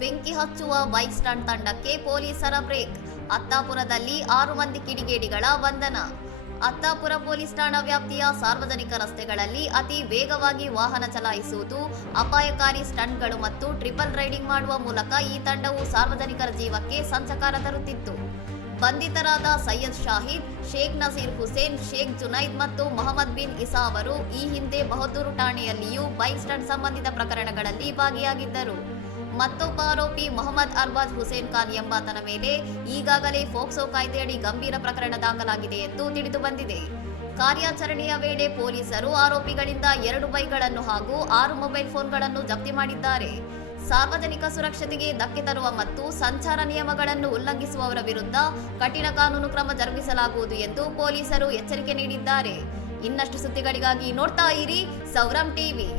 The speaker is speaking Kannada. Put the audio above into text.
ಬೆಂಕಿ ಹಚ್ಚುವ ಬೈಕ್ ಸ್ಟ್ಯಾಂಡ್ ತಂಡಕ್ಕೆ ಪೊಲೀಸರ ಬ್ರೇಕ್. ಅತ್ತಾಪುರದಲ್ಲಿ 6 ಮಂದಿ ಕಿಡಿಗೇಡಿಗಳ ಬಂಧನ. ಅತ್ತಾಪುರ ಪೊಲೀಸ್ ಠಾಣಾ ವ್ಯಾಪ್ತಿಯ ಸಾರ್ವಜನಿಕ ರಸ್ತೆಗಳಲ್ಲಿ ಅತಿ ವೇಗವಾಗಿ ವಾಹನ ಚಲಾಯಿಸುವುದು, ಅಪಾಯಕಾರಿ ಸ್ಟಂಟ್ಗಳು ಮತ್ತು ಟ್ರಿಪಲ್ ರೈಡಿಂಗ್ ಮಾಡುವ ಮೂಲಕ ಈ ತಂಡವು ಸಾರ್ವಜನಿಕರ ಜೀವಕ್ಕೆ ಸಂಚಕಾರ ತರುತ್ತಿತ್ತು. ಬಂಧಿತರಾದ ಸೈಯದ್ ಶಾಹಿದ್, ಶೇಖ್ ನಸೀರ್ ಹುಸೇನ್, ಶೇಖ್ ಜುನೈದ್ ಮತ್ತು ಮೊಹಮ್ಮದ್ ಬಿನ್ ಇಸಾ ಅವರು ಈ ಹಿಂದೆ ಬಹದ್ದೂರು ಠಾಣೆಯಲ್ಲಿಯೂ ಬೈಕ್ ಸ್ಟಂಟ್ ಸಂಬಂಧಿತ ಪ್ರಕರಣಗಳಲ್ಲಿ ಭಾಗಿಯಾಗಿದ್ದರು. ಮತ್ತೊಬ್ಬ ಆರೋಪಿ ಮೊಹಮ್ಮದ್ ಅರ್ಬಾಜ್ ಹುಸೇನ್ ಖಾನ್ ಎಂಬಾತನ ಮೇಲೆ ಈಗಾಗಲೇ ಫೋಕ್ಸೋ ಕಾಯ್ದೆಯಡಿ ಗಂಭೀರ ಪ್ರಕರಣ ದಾಖಲಾಗಿದೆ ಎಂದು ತಿಳಿದು ಬಂದಿದೆ. ಕಾರ್ಯಾಚರಣೆಯ ವೇಳೆ ಪೊಲೀಸರು ಆರೋಪಿಗಳಿಂದ 2 ಬೈಕ್ಗಳನ್ನು ಹಾಗೂ 6 ಮೊಬೈಲ್ ಫೋನ್ಗಳನ್ನು ಜಪ್ತಿ ಮಾಡಿದ್ದಾರೆ. ಸಾರ್ವಜನಿಕ ಸುರಕ್ಷತೆಗೆ ಧಕ್ಕೆ ತರುವ ಮತ್ತು ಸಂಚಾರ ನಿಯಮಗಳನ್ನು ಉಲ್ಲಂಘಿಸುವವರ ವಿರುದ್ಧ ಕಠಿಣ ಕಾನೂನು ಕ್ರಮ ಜರುಗಿಸಲಾಗುವುದು ಎಂದು ಪೊಲೀಸರು ಎಚ್ಚರಿಕೆ ನೀಡಿದ್ದಾರೆ. ಇನ್ನಷ್ಟು ಸುದ್ದಿಗಳಿಗಾಗಿ ನೋಡ್ತಾ ಇರಿ ಸೌರಂ ಟಿವಿ.